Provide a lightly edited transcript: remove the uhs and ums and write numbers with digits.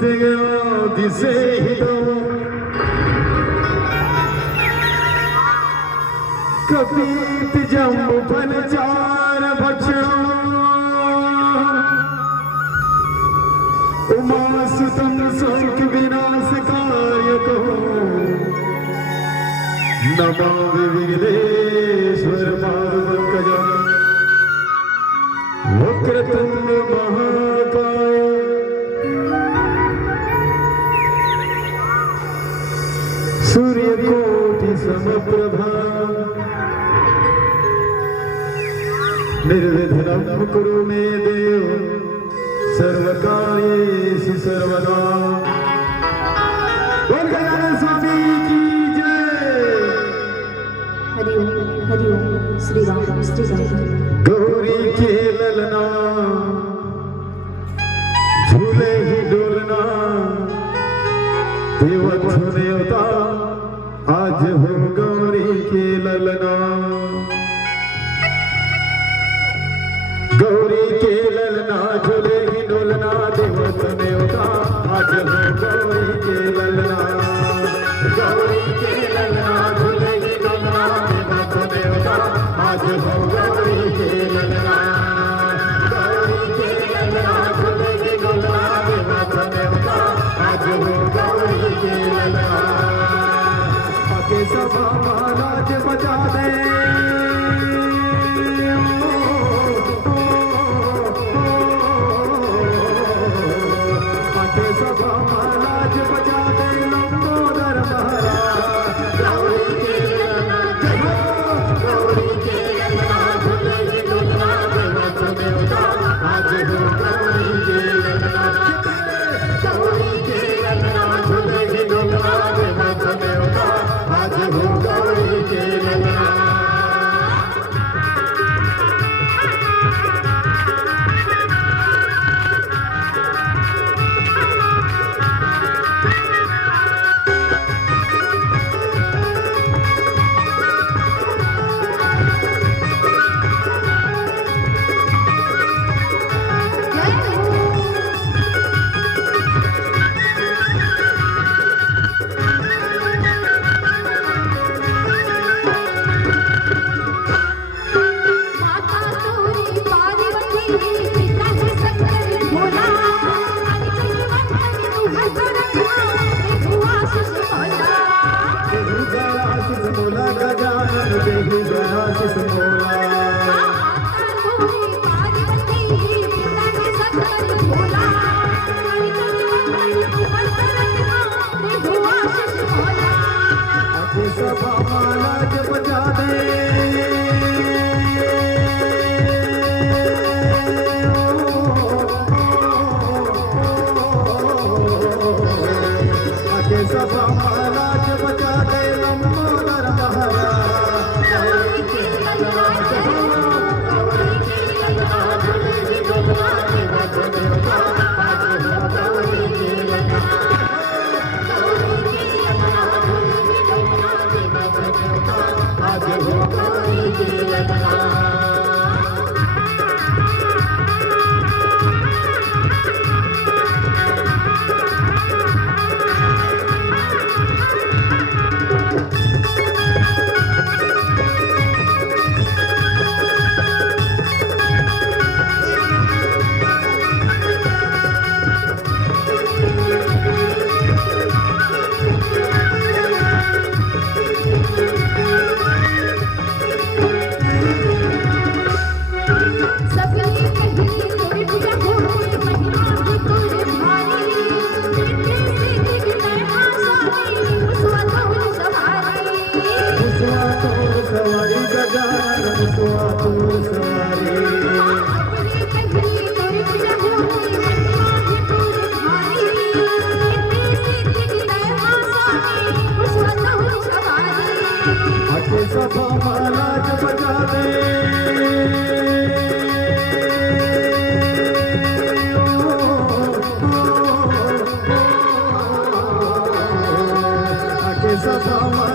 गया दिसे ही दो कपीत जम्बू फल चार भक्षणों उमा सुतम शोक विनाश कार्य को नमो विघ्नेश्वर पार्वतज वक्रतुंड महाकाय सूर्यकोटि समप्रभा निर्विघ्नं कुरु मे देव सर्वकार्येषु सर्वदा। बोल गजानन स्वामी की जय। हरि ओम श्री राम श्री राम। गौरी के ललना झूले ही डोलना देवत्व देवता आज हो गौरी के ललना। गौरी के ललना झूले ही डोलना देवत्व देवता आज हो गौरी के ललना। गौरी के ललना झूले ही डोलना देवत्व देवता आज हो गौरी के ललना। गौरी के ललना झूले ही डोलना देवत्व देवता आज हो गौरी के ललना। आके सब महाराज बजा दे Sapa